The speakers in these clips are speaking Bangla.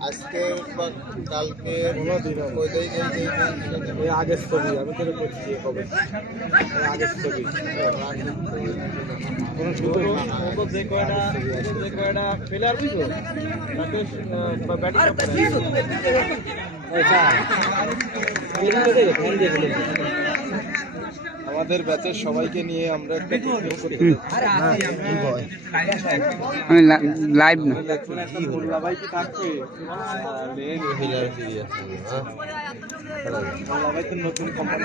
আজকে বা কালকে কোনো দিন ওই আগের ছবি আমি তোর করছি কবে এই আগের ছবি কোনো সুযোগ না যে কয়টা যে কয়টা ফেলার বুঝো তাকে ব্যাটিং আমাদের ব্যাচের সবাইকে নিয়ে আমরা একটা আমি লাইভ না। কি থাকবে? মহিলার ফিরিয়ে আসবে, হ্যাঁ? নতুন কোম্পানি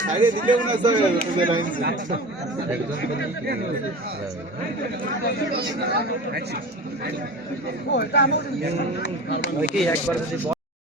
সাইডে দিলে মনে একবার যদি